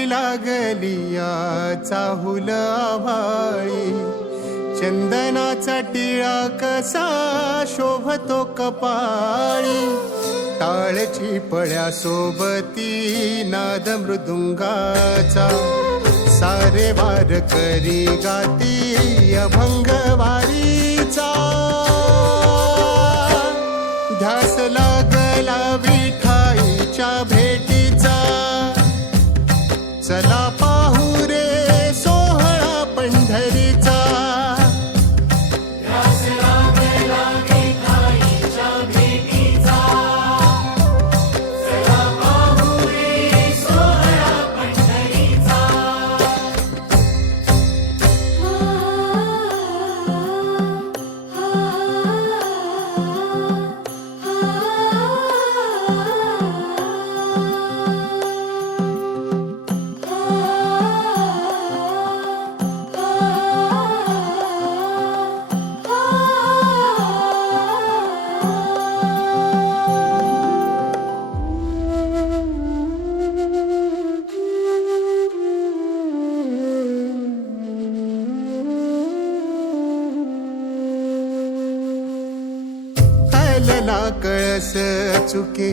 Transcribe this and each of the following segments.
माझी लागली या चाहुल आभाळी, चंदनाचा टिळा कसा शोभतो कपाळी, टाळची पळ्या सोबती नाद मृदुंगाचा, सारे वार करी गाती अभंग वारीचा, ध्यास लागला विठाईच्या भेटीचा, चला पाहू रे सोहळा पंढरीचा, ध्यास लागला विठाईच्या भेटीचा, चला पाहू रे सोहळा पंढरीचा. हलला कळस चुके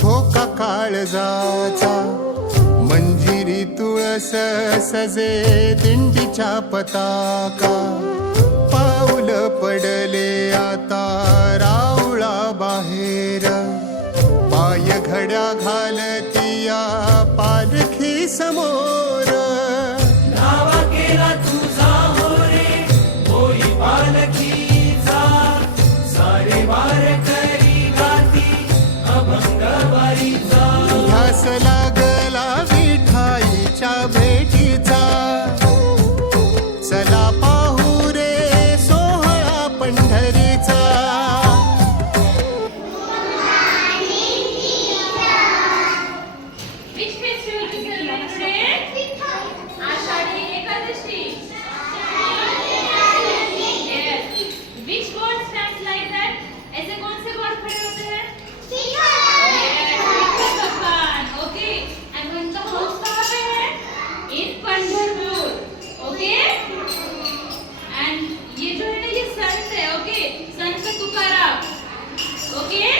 धोका काळजाचा, मंजिरी तुळस सजे दिंडीच्या पताका, पाऊल पडले आता राऊळा बाहेर, पाय घड्या घालतिया पालखी समोर, नावा केला तुझा हो रे होई पालखीचा, सारे वार करी गाती अभंग वारीचा. ध्यास लागला विठाईच्या भेटीचा, चला पाहू रे सोहळा पंढरीचा. Which festival we celebrate today? Ashadi Ekadashi. Yes. Which god stands like that? ऐसे कौन से god खड़े होते हैं? Yes, विठ्ठल भगवान. Okay. And उनका house कहाँ पे है? In पंढरपूर. Okay. And ये जो है ना ये संत है. Okay. संत तुकाराम. Okay.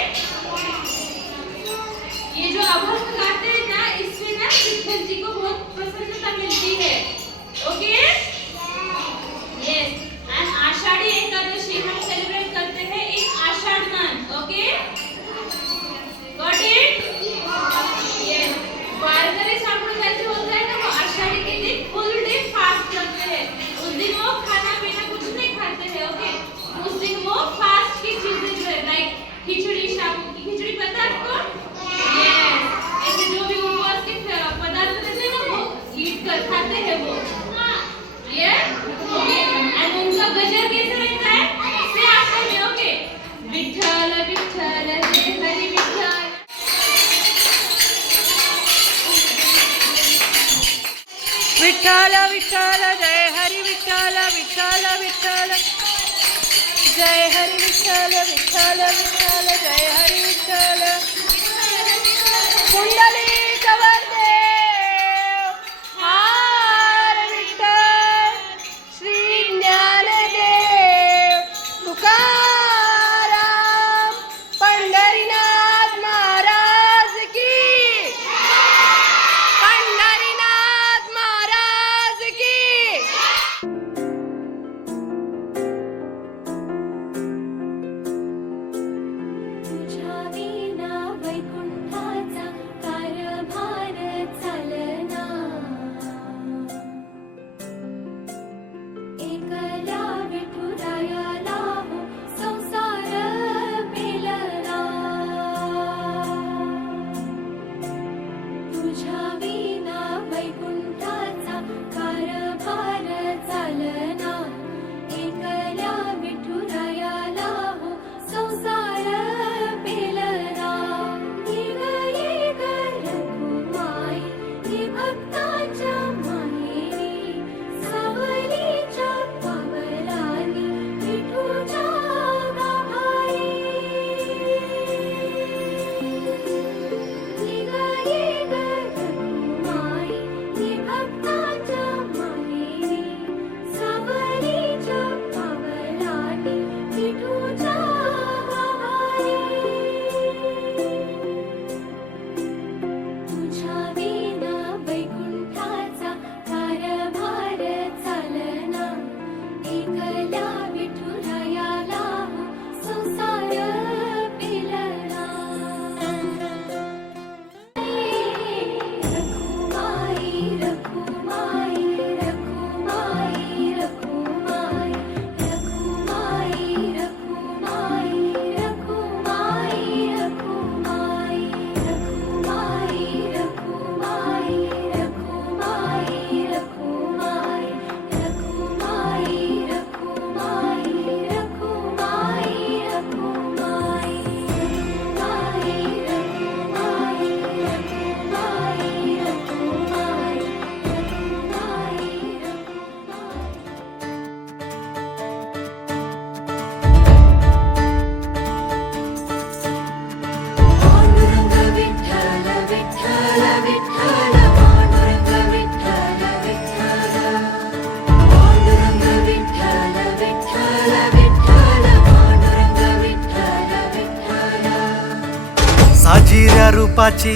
ये जो अभंग गाते हैं ना, इससे ना विठ्ठल जी को बहुत प्रसन्नता मिलती है. Okay? Yes. And Ashadhi Ekadashi हम सेलिब्रेट करते हैं in Ashadh month. Okay? Got it? Yes. Warkari संप्रदाय जो होता है ना, वो आषाढ़ी के दिन फुल डे फास्ट रखते हैं. उस दिन वो खाना पीना कुछ नहीं खाते हैं. ओके? उस दिन वो फास्ट की चीजें जो है लाइक खिचड़ी, शाम की खिचड़ी पता है आपको? Yes. ऐसे जो भी उपवास के पदार्थ रहते हैं ना, वो ईट कर खाते हैं वो. ये ओके. एंड उनका गजर कैसे रहता है? से आता है. ओके. विठ्ठल विठ्ठल जय हरि विठ्ठल. विठ्ठल विठ्ठल जय हरी विठ्ठल विठ्ठल विठ्ठल जय हरी विठ्ठल विठ्ठल विठ्ठल जय हरी विठ्ठल. कुंडलिक वरदेव हार विठ्ठल श्री ज्ञानदेव तुकाराम पंढरीनाथ महाराज की, पंढरीनाथ महाराज की. तुझ्या साजिऱ्या रूपाची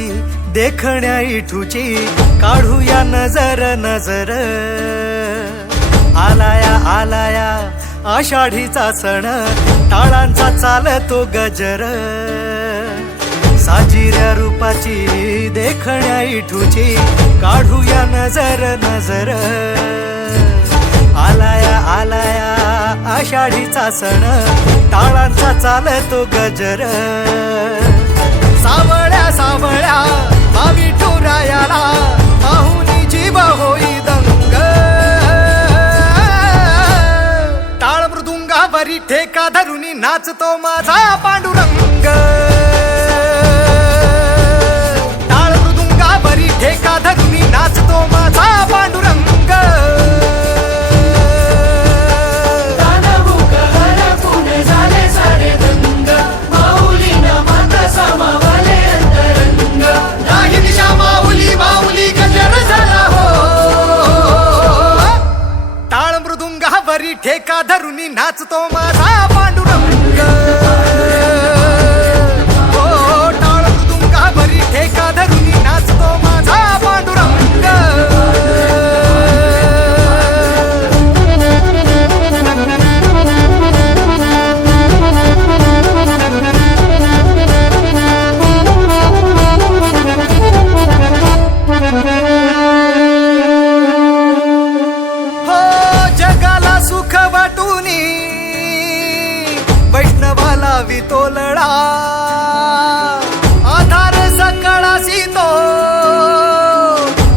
देखण्या इठूची काढूया नजर नजर आलाया आलाया आषाढीचा सण टाळांचा चालतो गजर साजिऱ्या रूपाची देखण्या इठूची काढूया नजर नजर आलाया आलाया आषाढीचा सण टाळांचा चालतो गजर सावळ्या सावळ्या बावी ठुरायाला आहुनी जीव होई दंग टाळ मृदुंगावरी ठेका धरुनी नाचतो माझा पांडुरंग टाळ मृदुंगावरी ठेका धरुनी नाचतो माझा पांडुरंग ठेका धरुनी नाचतो माझा पांडुरंग हो टाळ मृदुंगावरी ठेका धरुनी नाचतो माझा पांडुरंग सुख वाटूनी वैष्णवाला वितोलळा आधार सकळासी तो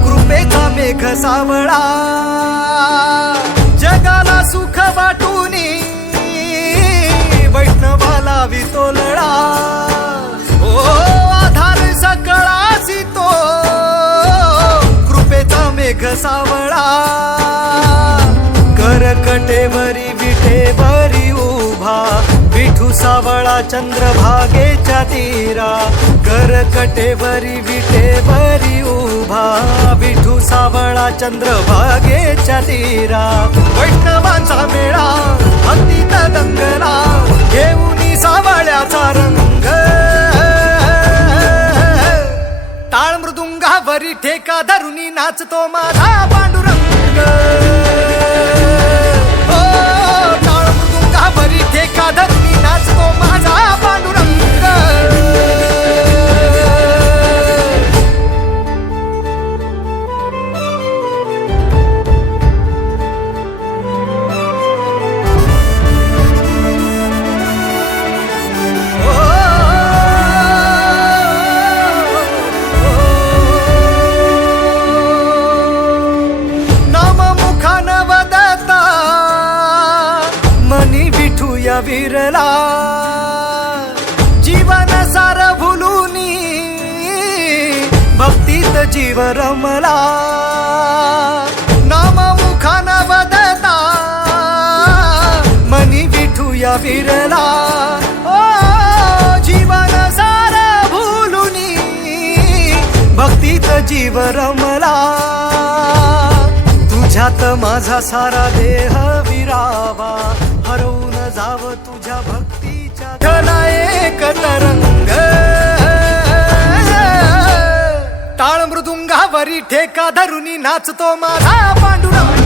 कृपेचा मेघ सावळा जगाला सुख वाटूनी वैष्णवाला वितोलळा ओ आधार सकळासी तो कृपेचा मेघ सावळा करकटेवरी विठेवरी उभा विठू सावळा चंद्रभागेच्या तीरा करकटेवरी विठेवरी उभा विठू सावळा चंद्रभागेच्या तीरा वैष्णवांचा मेळा भक्तीत दंगला घेऊनी सावळ्याचा रंग टाळ मृदुंगावरी ठेका धरुनी नाचतो माझा पांडुरंग टाळ मृदुंगावरी ठेका धरुनी नाचतो माझा पांडुरंग विरला जीवन सार भुलूनी भक्तीत जीव रमला नाम मुखान वदता मनी विठूया विरला ओ जीवन सार भुलूनी भक्तीत जीव रमला तुझ्यात माझा सारा देह विरावा हरवून जाव तुझ्या भक्तीच्या ठला एक तरंग टाळ मृदुंगावरी ठेका धरुनी नाचतो माझा पांडुरंग